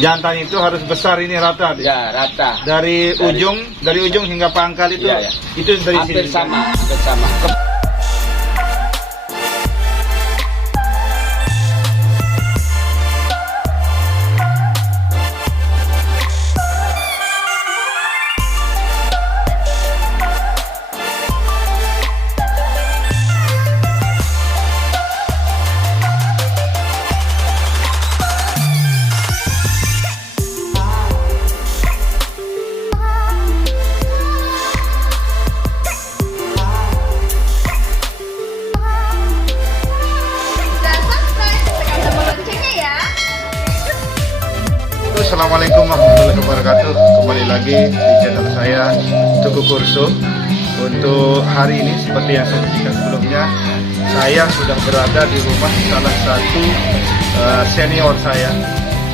jantan itu harus besar ini rata. Ya, rata. Dari ujung hingga pangkal itu, Iya, ya. itu dari Hampir sini. sama, hampir sama. Assalamualaikum warahmatullahi wabarakatuh. Kembali lagi di channel saya, Tugu Kurso. Untuk hari ini seperti yang saya janjikan sebelumnya, saya sudah berada di rumah salah satu senior saya,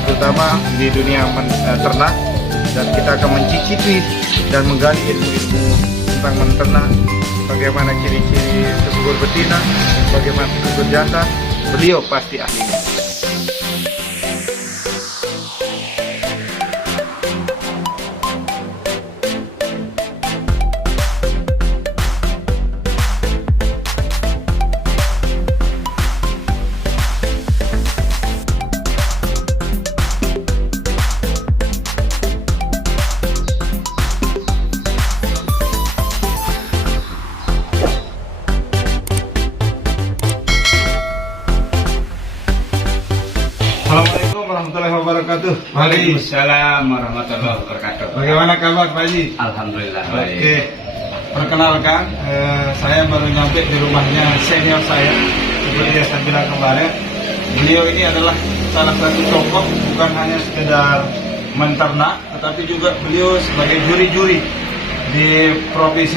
terutama di dunia ternak, dan kita akan mencicipi dan menggali ilmu-ilmu tentang menternak, bagaimana ciri-ciri subur betina, bagaimana subur jantan. Beliau pasti ahlinya. Assalamualaikum warahmatullahi wabarakatuh. Waalaikumsalam warahmatullahi wabarakatuh. Bagaimana kabar Pak Haji? Alhamdulillah baik. Oke, perkenalkan, saya baru nyampe di rumahnya senior saya. Seperti yang saya bilang kemarin, beliau ini adalah salah satu tokoh, bukan hanya sekedar menternak, tetapi juga beliau sebagai juri-juri di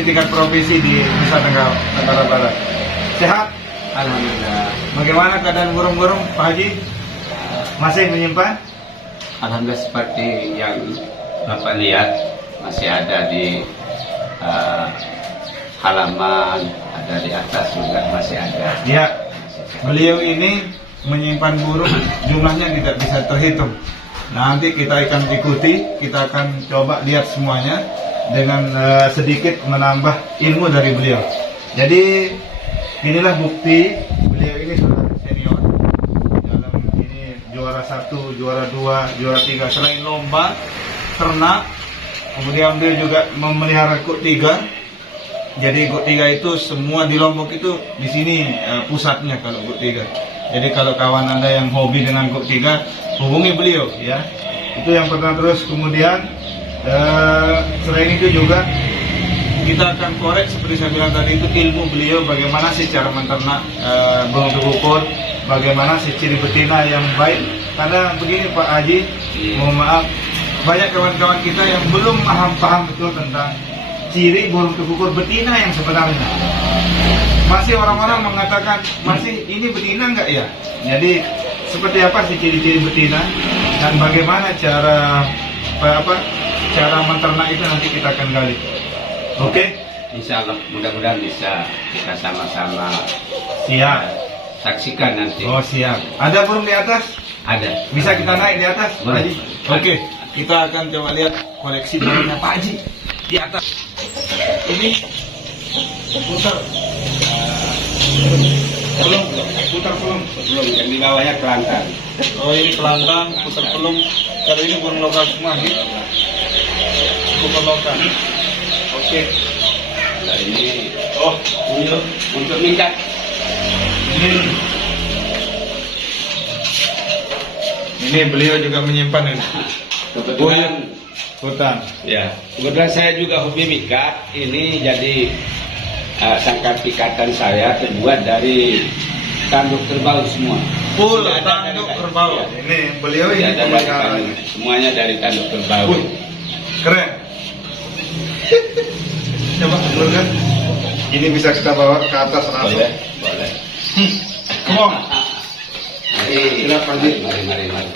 tingkat provinsi di Nusa Tenggara Barat. Sehat? Alhamdulillah. Bagaimana keadaan burung-burung Pak Haji? Masih menyimpan? Alhamdulillah seperti yang Bapak lihat, masih ada di halaman, ada di atas juga masih ada. Ya, beliau ini menyimpan burung, jumlahnya tidak bisa terhitung. Nanti kita akan ikuti, kita akan coba lihat semuanya dengan sedikit menambah ilmu dari beliau. Jadi inilah bukti beliau ini sudah senior dalam ini, juara 1, juara 2, juara 3 selain lomba ternak. Kemudian beliau juga memelihara kuk 3. Jadi kuk 3 itu semua di Lombok itu di sini pusatnya kalau kuk 3. Jadi kalau kawan Anda yang hobi dengan kuk 3, hubungi beliau ya. Itu yang pertama. Terus kemudian selain itu juga kita akan korek seperti saya bilang tadi, itu ilmu beliau bagaimana sih cara menternak burung tegukur, bagaimana sih ciri betina yang baik. Karena begini Pak Haji, mohon maaf, banyak kawan-kawan kita yang belum paham betul tentang ciri burung tegukur betina yang sebenarnya. Masih orang-orang mengatakan, masih ini betina enggak ya? Jadi seperti apa sih ciri-ciri betina dan bagaimana cara menternak itu nanti kita akan gali. Oke? Insya Allah mudah-mudahan bisa kita sama-sama saksikan nanti. Oh siap. Ada burung di atas? Ada. Bisa kita naik di atas, Pak Boleh. Haji? Oke. Kita akan coba lihat koleksi burungnya Pak Haji di atas. Ini putar. Belum. Yang di bawahnya kelantang. Oh ini kelantang, putar pelung. Kalau ini burung lokal semua, nih. Burung lokal. Oke. Nah, ini untuk minggat. Ini beliau juga menyimpan ini. Kebetulan Hutan. ya, kebetulan saya juga hobi mikat. Ini jadi sangkar pikatan saya terbuat dari tanduk kerbau semua. Full Tidak ada tanduk dari- kerbau. ya. Ini beliau Tidak ini ada dari pemeliharaan. tanduk, semuanya dari tanduk kerbau. Keren. Coba turunkan. Ini bisa kita bawa ke atas langsung. Boleh. Come on. Mari, Silakan, Ji. mari.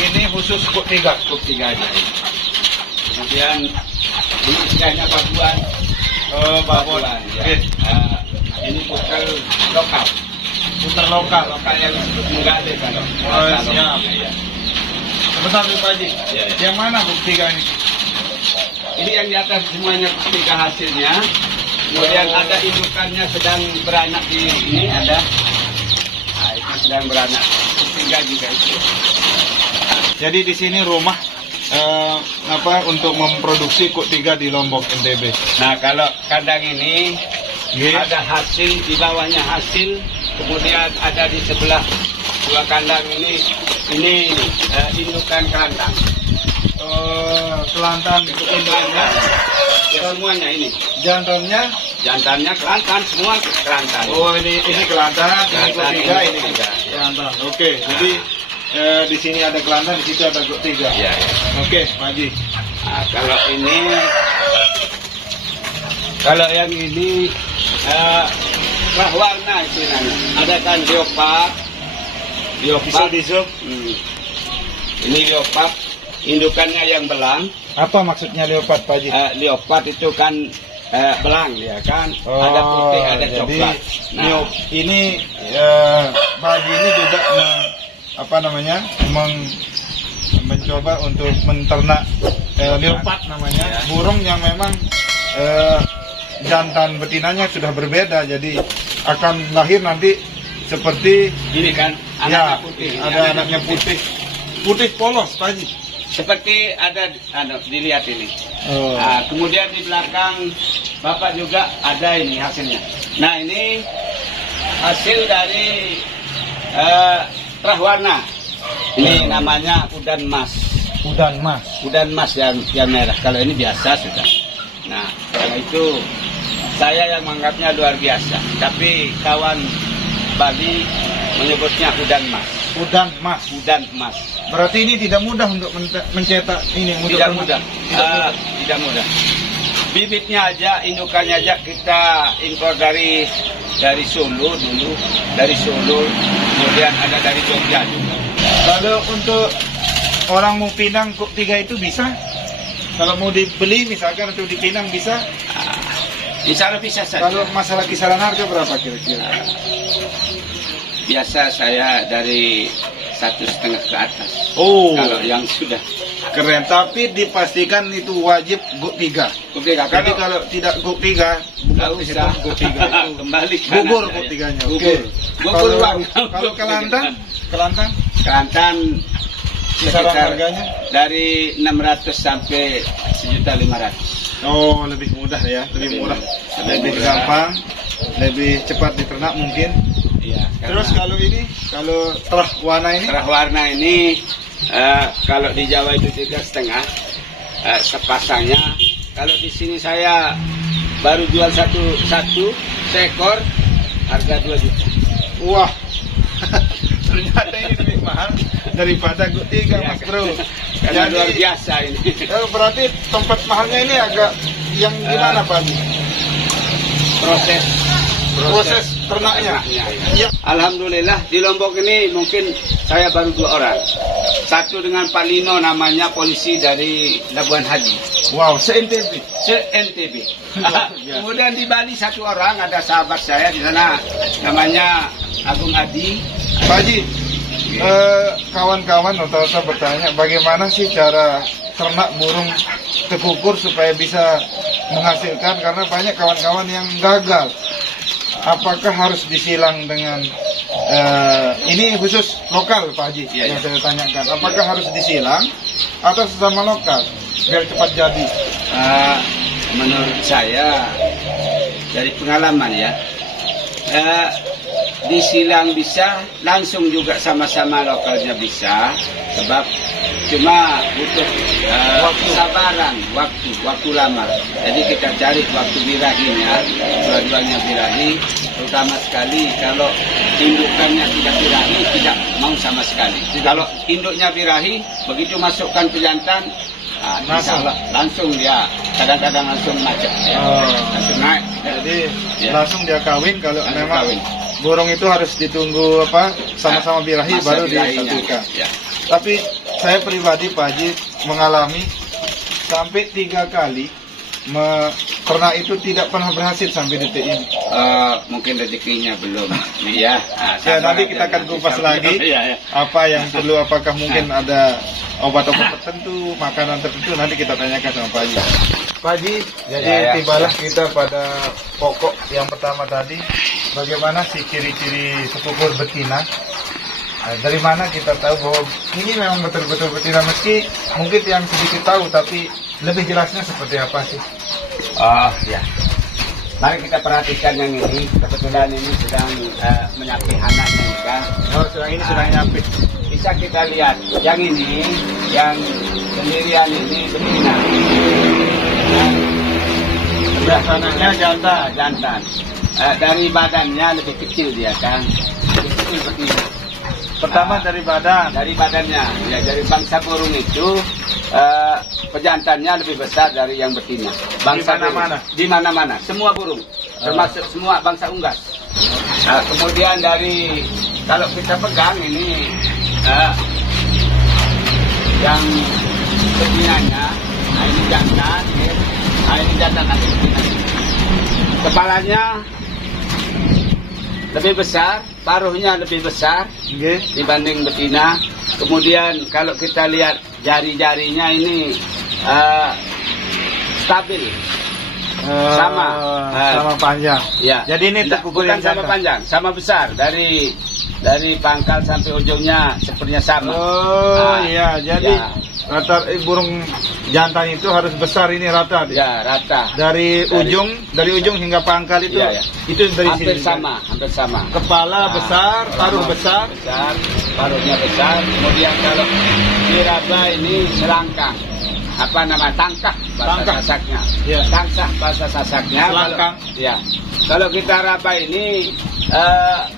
ini khusus kuk tiga. Kuk 3 aja. Kemudian ini istilahnya babuan. Oh, babon. Ya. Oke. Ini putar lokal. Putar lokal. Lokal yang disebut menggade kalau. Oh, siap. Ya. Sebentar Pak Haji. Ya, ya. Yang mana kuk tiga ini? Ini yang di atas semuanya kuk 3 hasilnya. Kemudian ada indukannya sedang beranak di ini ada. Nah, itu sedang beranak. Kuk 3 juga itu. Jadi di sini rumah untuk memproduksi kuk tiga di Lombok NTB. Nah, kalau kandang ini Nggih. ada hasil, di bawahnya hasil, kemudian ada di sebelah 2 kandang ini indukan kerantang. Kelantan Itu indukannya, ya semuanya ini. jantannya Jantannya kerantang, semua kerantang. oh ini kelantan, ini kuk Kelantan, tiga, ini ini kuk tiga, ya. kelantan. Oke, jadi di sini ada kelantan, di situ ada kuk tiga. Ya, ya. Oke, Pak Haji. Nah, kalau yang ini cerah warna istilahnya. Ada kan leopard. Bisa di zoom. Ini leopard, indukannya yang belang. Apa maksudnya leopard, Pak Haji? Leopard itu kan belang ya kan, ada putih, ada jadi coklat. Nah, ini Pak Haji ini juga mencoba untuk menternak leopard namanya, Ya. burung yang memang jantan betinanya sudah berbeda, jadi akan lahir nanti seperti ini kan ya, anaknya putih. Ini ada anaknya putih polos, Pak Haji. Seperti ada dilihat ini. Oh. Nah, kemudian di belakang Bapak juga ada ini hasilnya. Nah, ini hasil dari cerah warna. Ini namanya udan mas. Udan mas yang merah. Kalau ini biasa sudah. Nah, karena itu saya yang menganggapnya luar biasa. Tapi kawan Bali menyebutnya udan mas. Udan mas. Berarti ini tidak mudah untuk mencetak ini. Tidak mudah. Tidak mudah. Bibitnya aja, indukannya aja kita impor dari Solo dulu, dari Solo, kemudian ada dari Jogja juga. Kalau untuk orang mau pinang kuk tiga itu bisa? Kalau mau dibeli misalkan untuk dipinang bisa? Insya Allah bisa saja. Kalau masalah kisaran harga berapa kira-kira? Biasa saya dari 1,5 ke atas. Oh, Kalau yang sudah keren. Tapi dipastikan itu wajib kuk tiga. Ketika Jadi kalau tidak kuk tiga, nggak bukan usah kuk tiga itu. kembali ke Gugur anak kuk saya. tiganya. Gugur. Oke. Gugur uang. Kalau kelantan Kelantan kisaran sekitar harganya? dari 600 sampai 1.500.000. Oh, lebih mudah ya, lebih murah, lebih gampang, lebih cepat diternak mungkin. Iya. Terus kalau ini, kalau cerah warna ini, cerah warna ini kalau di Jawa itu 3,5 sepasangnya. Kalau di sini saya baru jual satu seekor harga 2 juta. wah, ternyata ini lebih mahal daripada kuk tiga, Iya, Mas Bro. Karena Jadi, luar biasa ini. berarti tempat mahalnya ini agak yang gimana Pak Haji? Proses ternaknya. Ya. Alhamdulillah di Lombok ini mungkin saya baru 2 orang. Satu dengan Pak Lino namanya polisi dari Labuan Haji. Wow, se-NTB. Se-NTB. Kemudian di Bali 1 orang ada sahabat saya di sana namanya Agung Adi. Pak Haji, kawan-kawan rata-rata bertanya bagaimana sih cara ternak burung tekukur supaya bisa menghasilkan, karena banyak kawan-kawan yang gagal. Apakah harus disilang dengan ini khusus lokal Pak Haji Ya, yang ya. saya tanyakan, apakah harus disilang atau sesama lokal biar cepat jadi? Menurut saya dari pengalaman ya, disilang bisa, langsung juga sama-sama lokalnya bisa, sebab cuma butuh kesabaran, waktu lama. Jadi kita cari waktu birahinya, dua-duanya birahi, terutama sekali kalau indukannya tidak birahi, tidak mau sama sekali. Kalau induknya birahi, begitu masukkan ke jantan, langsung dia kadang-kadang langsung macet, langsung naik. Jadi Ya. langsung dia kawin. Kalau Langsung memang kawin. burung itu harus ditunggu sama-sama birahi Masa baru birahinya, disatukan. ya. Tapi saya pribadi Pak Haji mengalami sampai 3 kali ternak itu tidak pernah berhasil sampai detik ini. Mungkin rezekinya belum. Ya, Ya, nanti kita akan kupas lagi apa yang perlu, apakah mungkin ada obat-obat tertentu, makanan tertentu, nanti kita tanyakan sama Pak Haji. Pak Haji, jadi tibalah kita pada pokok yang pertama tadi, bagaimana sih ciri-ciri sepukur betina? Dari mana kita tahu bahwa ini memang betul-betul betina, meski mungkin yang sedikit tahu, tapi lebih jelasnya seperti apa sih? Oh ya, mari kita perhatikan yang ini. Kebetulan ini sedang menyapih anaknya kan. Oh, ini sedang nyapit. Bisa kita lihat yang ini, yang sendirian ini betina. Sebelah sananya jantan. Jantan. Dari badannya lebih kecil dia kan, lebih kecil betina. Pertama dari badan. Dari badannya, ya dari bangsa burung itu pejantannya lebih besar dari yang betina. Bangsa Di mana-mana? Di mana-mana, semua burung, termasuk semua bangsa unggas. Kemudian dari kalau kita pegang ini yang betinanya, ini jantan, ini jantan nanti betina. Kepalanya lebih besar, paruhnya lebih besar dibanding betina. Kemudian kalau kita lihat jari-jarinya ini stabil, sama panjang. Ya. Jadi ini terukur bukan yang sama jantan. panjang, sama besar dari pangkal sampai ujungnya sepertinya sama. Oh iya, jadi ya. rata burung jantan itu harus besar ini rata. Ya, rata. Dari ujung hingga pangkal itu, Ya. itu dari hampir sini. hampir sama. Kepala besar, paruh besar. Paruhnya besar. Kemudian kalau diraba ini selangkang. Apa nama tangkah bahasa Sasaknya? Ya. Tangkah bahasa Sasaknya. Selangkang. Kalau kita raba ini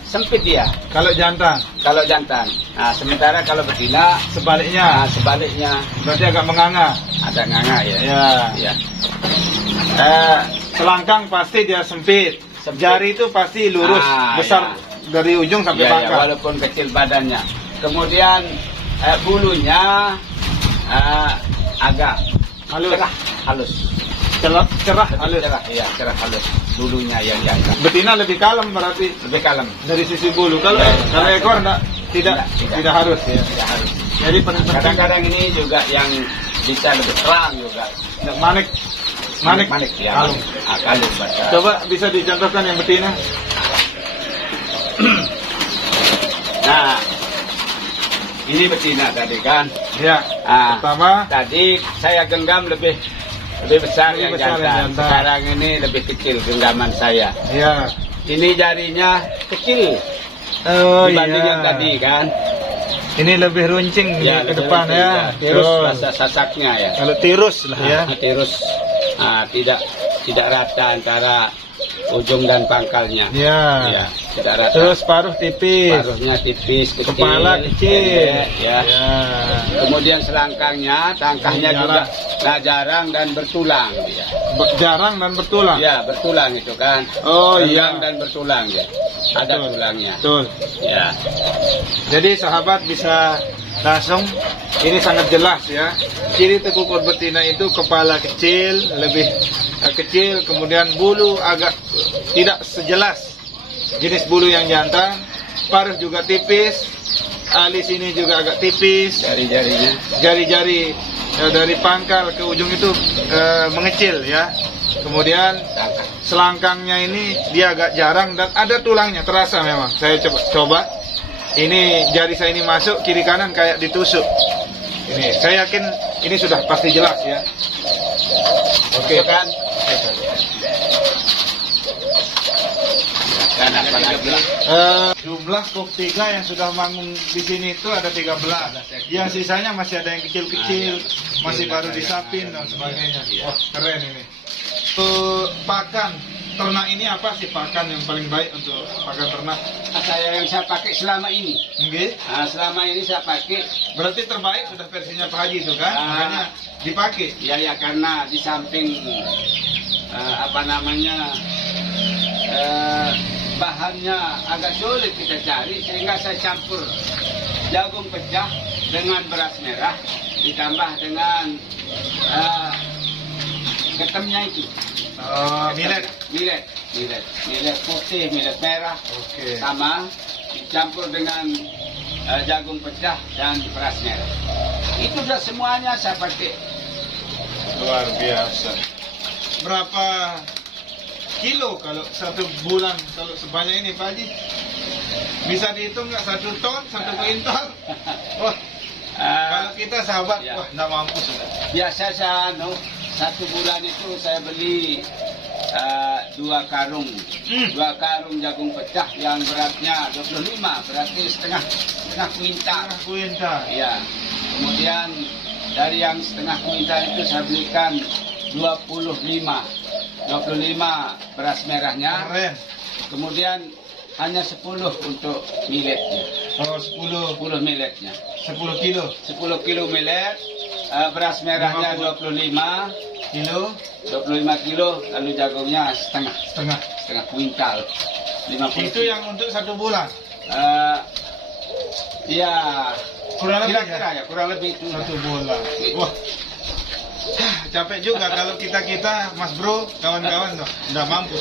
sempit dia. Kalau jantan. Nah, sementara kalau betina Sebaliknya. sebaliknya Berarti agak menganga. ada nganga ya. Ya. Selangkang pasti dia sempit. Jari itu pasti lurus, besar dari ujung sampai pangkal. Walaupun kecil badannya. Kemudian bulunya agak halus. Cerah halus. Cerah halus. Bulunya yang jantan. Betina lebih kalem berarti Lebih kalem. dari sisi bulu. Kalau ekor tidak harus ya. Tidak harus. Jadi penting Kadang-kadang ini juga yang bisa lebih terang juga. manik ya. kalem. Kalem bahasa. Coba bisa dicontohkan yang betina. Nah, ini betina tadi kan. Ya. Pertama Tadi saya genggam lebih besar yang besar yang jantan. jantan. Sekarang ini lebih kecil genggaman saya. ya. Ini jarinya kecil Oh dibanding iya. yang tadi kan. Ini lebih runcing ke lebih depan runcing, ya. Tirus Betul. bahasa Sasaknya ya. Kalau tirus lah ya. Tirus. Tidak rata antara ujung dan pangkalnya. Ya. Tidak rata. Terus paruh tipis. Paruhnya tipis, kecil. Kepala kecil. pendek, ya. Kemudian selangkangnya, tangkahnya juga jarang dan bertulang dia. Jarang dan bertulang. Ya, bertulang itu kan. Oh Renggang iya. dan bertulang ya. Ada Betul. tulangnya. Betul. Ya. Jadi sahabat bisa langsung, ini sangat jelas ya. Ciri tekukur betina itu kepala kecil, lebih kecil, kemudian bulu agak tidak sejelas jenis bulu yang jantan, paruh juga tipis, alis ini juga agak tipis, Jari-jarinya. jari-jari dari pangkal ke ujung itu mengecil ya. Kemudian Tangkah. selangkangnya ini dia agak jarang dan ada tulangnya, terasa memang. Saya coba. Ini jari saya ini masuk kiri kanan kayak ditusuk. Ini saya yakin ini sudah pasti jelas ya. Oke kan? Dan apa lagi? Jumlah kok 3 yang sudah bangun di sini itu ada 13. Yang sisanya masih ada yang kecil-kecil, masih baru disapin dan sebagainya. Wah, keren ini. Pakan ternak ini apa sih pakan yang paling baik untuk pakan ternak? Yang saya pakai selama ini. Nggih. Selama ini saya pakai. Berarti terbaik sudah versinya Pak Haji itu kan? Makanya dipakai. Ya karena di samping bahannya agak sulit kita cari, sehingga saya campur jagung pecah dengan beras merah ditambah dengan ketemnya itu. Millet putih, millet merah, Oke. sama dicampur dengan jagung pecah dan beras merah. Itu sudah semuanya saya pakai. Luar biasa. Berapa kilo kalau 1 bulan kalau sebanyak ini Pak Haji? Bisa dihitung nggak 1 ton, 1 kuintal? Wah, kalau kita sahabat, Ya. wah nggak mampu sudah. Biasa saya 1 bulan itu saya beli 2 karung, 2 karung jagung pecah yang beratnya 25, berarti setengah kuintal. Kuintal. Ya. Kemudian dari yang setengah kuintal itu saya belikan 25 beras merahnya. Keren. Kemudian hanya 10 untuk milletnya. Oh, 10 milletnya. 10 kilo. 10 kilo millet, beras merahnya 25 Kilo 25 kilo, lalu jagungnya setengah kuintal. 50 itu yang untuk 1 bulan. Ya Kurang lebih kira-kira ya, kurang lebih itu. 1 bulan. Wah. Capek juga kalau kita Mas Bro, kawan-kawan tuh nggak mampu.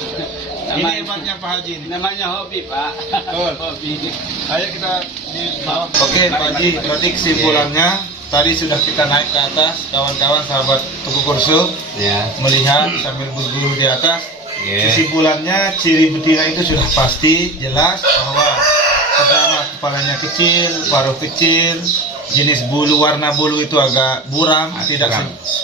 Ini hebatnya Pak Haji ini. Namanya hobi, Pak. Betul. Hobi. Ayo kita di bawah. Oke Pak Haji, berarti kesimpulannya tadi sudah kita naik ke atas, kawan-kawan sahabat Tuku Kursu Ya. melihat sambil berguru di atas. Ya. Kesimpulannya ciri betina itu sudah pasti jelas bahwa pertama kepalanya kecil, paruh kecil, jenis bulu, warna bulu itu agak buram,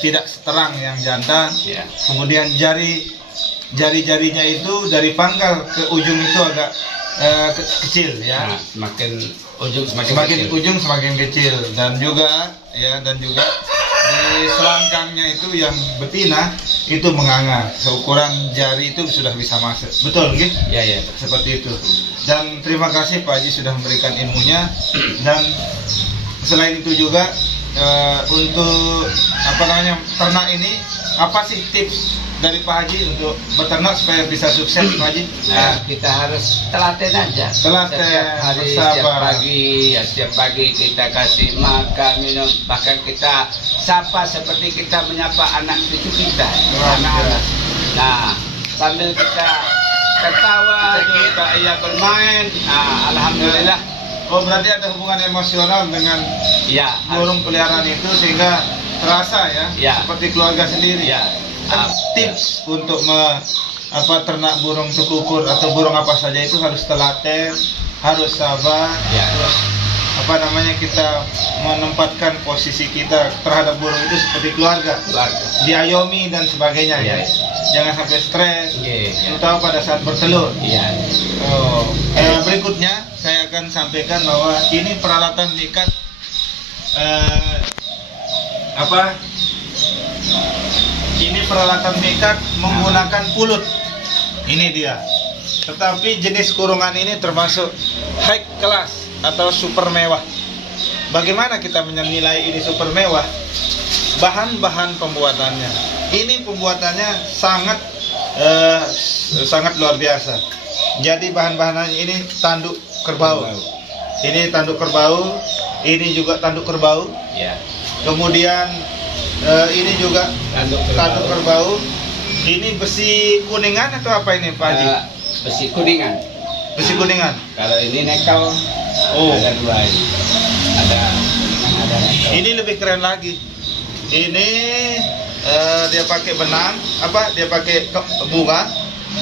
tidak seterang yang jantan. Ya. Kemudian jari-jarinya itu dari pangkal ke ujung itu agak kecil ya. Nah, semakin ujung Semakin ujung semakin kecil dan juga di selangkangnya itu yang betina itu menganga, seukuran jari itu sudah bisa masuk. Betul, gitu? Ya, ya. Seperti itu. Dan terima kasih Pak Haji sudah memberikan ilmunya. Dan selain itu juga untuk ternak ini apa sih tips dari Pak Haji untuk beternak supaya bisa sukses Pak Haji? Nah, kita harus telaten aja. Telaten, Setiap hari, bersabar. setiap pagi kita kasih makan, minum, bahkan kita sapa seperti kita menyapa anak cucu kita, anak-anak. Nah, sambil kita ketawa, kita bermain. Nah, alhamdulillah. Oh, berarti ada hubungan emosional dengan Ya, burung peliharaan itu sehingga terasa ya, Ya. seperti keluarga sendiri. ya. Tips untuk ternak burung tekukur atau burung apa saja itu harus telaten, harus sabar, Ya. terus kita menempatkan posisi kita terhadap burung itu seperti keluarga, diayomi dan sebagainya ya. Ya. Jangan sampai stres, Ya. terutama pada saat bertelur. Iya. Berikutnya saya akan sampaikan bahwa ini peralatan mikat ini peralatan mikat menggunakan pulut. Ini dia. Tetapi jenis kurungan ini termasuk high class atau super mewah. Bagaimana kita menilai ini super mewah? Bahan-bahan pembuatannya. Ini pembuatannya sangat luar biasa. Jadi bahan-bahannya ini tanduk kerbau. Ini tanduk kerbau, ini juga tanduk kerbau. Ya. Kemudian ini juga tanduk kerbau. Ini besi kuningan atau apa ini Pak Haji? Besi kuningan. Besi kuningan. Kalau ini nekel. Oh. Ada 2 ini. Ada kuningan, ada nekel. Ini lebih keren lagi. Ini dia pakai benang, dia pakai bunga.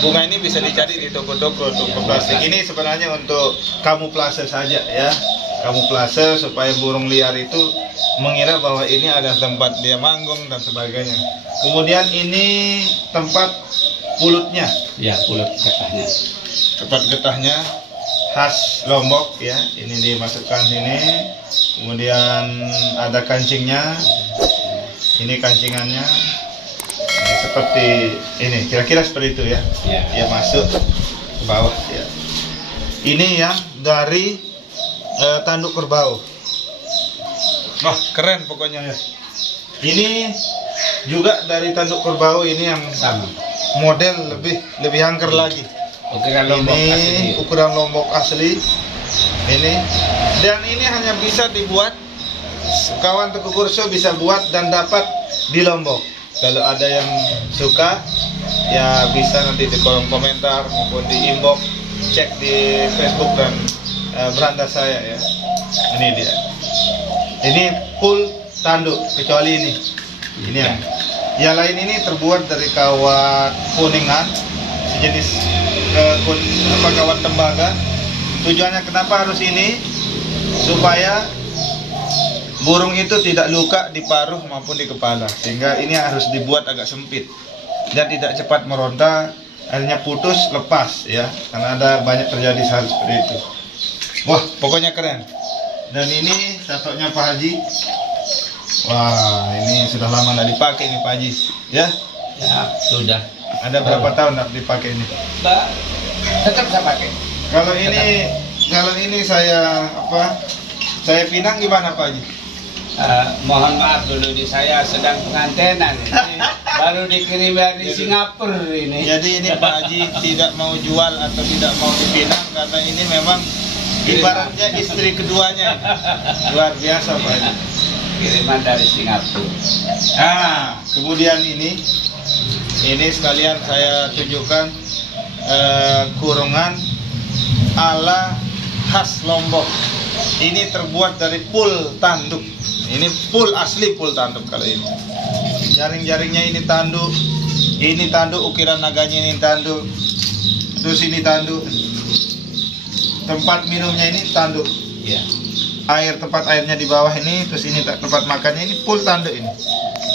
Bunga ini bisa dicari di toko-toko plastik. Ini sebenarnya untuk kamuflase saja ya. Kamuflase supaya burung liar itu mengira bahwa ini ada tempat dia manggung dan sebagainya. Kemudian ini tempat pulutnya. Ya, pulut getahnya. Tempat getahnya khas Lombok ya. Ini dimasukkan sini. Kemudian ada kancingnya. Ini kancingannya. Ini seperti ini, kira-kira seperti itu ya. Ya. Dia masuk ke bawah ya. Ini yang dari tanduk kerbau. Wah, keren pokoknya ya. Ini juga dari tanduk kerbau, ini yang Sama. model lebih angker lagi. Ukuran Lombok Ini asli. ukuran Lombok asli. Ini dan ini hanya bisa dibuat kawan Tuku Kurso bisa buat dan dapat di Lombok. Kalau ada yang suka ya bisa nanti di kolom komentar maupun di inbox, cek di Facebook dan beranda saya ya. Ini dia. Ini full tanduk kecuali ini. Ini ya. Yang lain ini terbuat dari kawat kuningan, sejenis kawat tembaga. Tujuannya kenapa harus ini? Supaya burung itu tidak luka di paruh maupun di kepala, sehingga ini harus dibuat agak sempit dan tidak cepat meronta, akhirnya putus lepas ya, karena ada banyak terjadi hal seperti itu. Wah, pokoknya keren. Dan ini satoknya Pak Haji. Wah, ini sudah lama nggak dipakai nih Pak Haji, ya? Ya, sudah. Ada berapa tahun nggak dipakai ini? Tetap saya pakai. Kalau ini saya saya pinang gimana Pak Haji? Mohon maaf dulu di saya sedang pengantenan ini. Baru dikirim dari Singapura ini. Jadi ini Pak Haji tidak mau jual atau tidak mau dipinang karena ini memang ibaratnya istri keduanya. Luar biasa Pak Haji. Kiriman dari Singapura. Kemudian ini sekalian saya tunjukkan kurungan ala khas Lombok. Ini terbuat dari pul tanduk. Ini full asli pul tanduk kalau ini. Jaring-jaringnya ini tanduk. Ini tanduk, ukiran naganya ini tanduk. Terus ini tanduk. Tempat minumnya ini tanduk. Ya. Tempat airnya di bawah ini, terus ini tempat makannya ini full tanduk ini.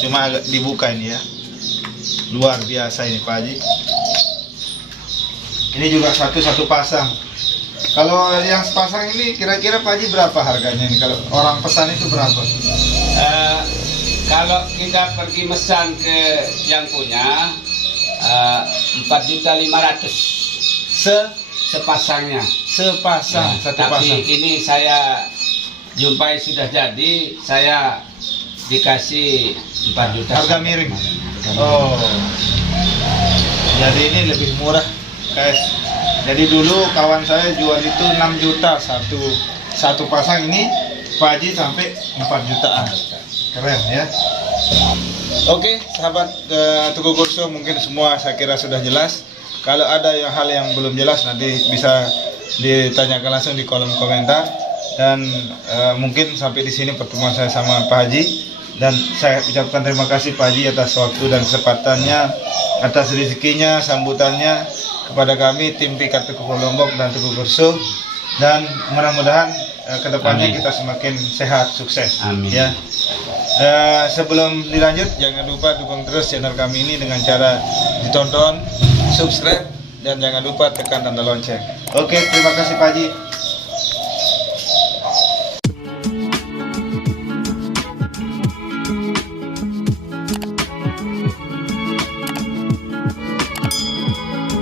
Cuma agak dibuka ini ya. Luar biasa ini Pak Haji. Ini juga satu pasang. Kalau yang sepasang ini kira-kira Pak Haji berapa harganya ini? Kalau orang pesan itu berapa? Kalau kita pergi mesan ke yang punya 4.500.000 sepasangnya. Sepasang, Ya, satu tapi pasang. ini saya jumpai sudah jadi, saya dikasih 4 juta. Harga miring. Oh. Jadi ini lebih murah, guys. Jadi dulu kawan saya jual itu 6 juta satu pasang, ini Pak Haji sampai 4 jutaan. Keren ya. Oke, sahabat Tuku Kurso, mungkin semua saya kira sudah jelas. Kalau ada hal yang belum jelas nanti bisa ditanyakan langsung di kolom komentar. Dan mungkin sampai di sini pertemuan saya sama Pak Haji. Dan saya ucapkan terima kasih Pak Haji atas waktu dan kesempatannya, atas rezekinya, sambutannya kepada kami tim Pikat Tuku Lombok dan Tuku Kurso. Dan mudah-mudahan kedepannya kita semakin sehat, sukses. Amin. Ya. Sebelum dilanjut, jangan lupa dukung terus channel kami ini dengan cara ditonton, subscribe, dan jangan lupa tekan tanda lonceng. Oke, terima kasih Pak Haji.